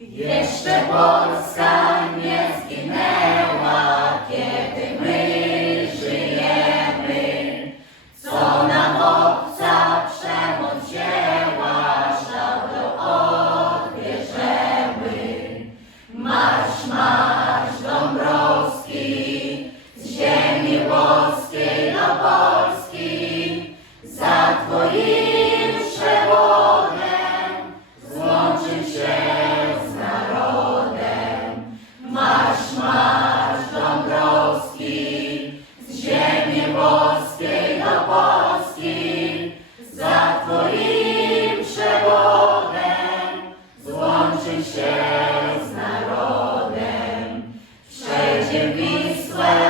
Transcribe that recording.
Jeszcze Polska nie zginęła, łączy się z narodem, wszędzie Wisłę.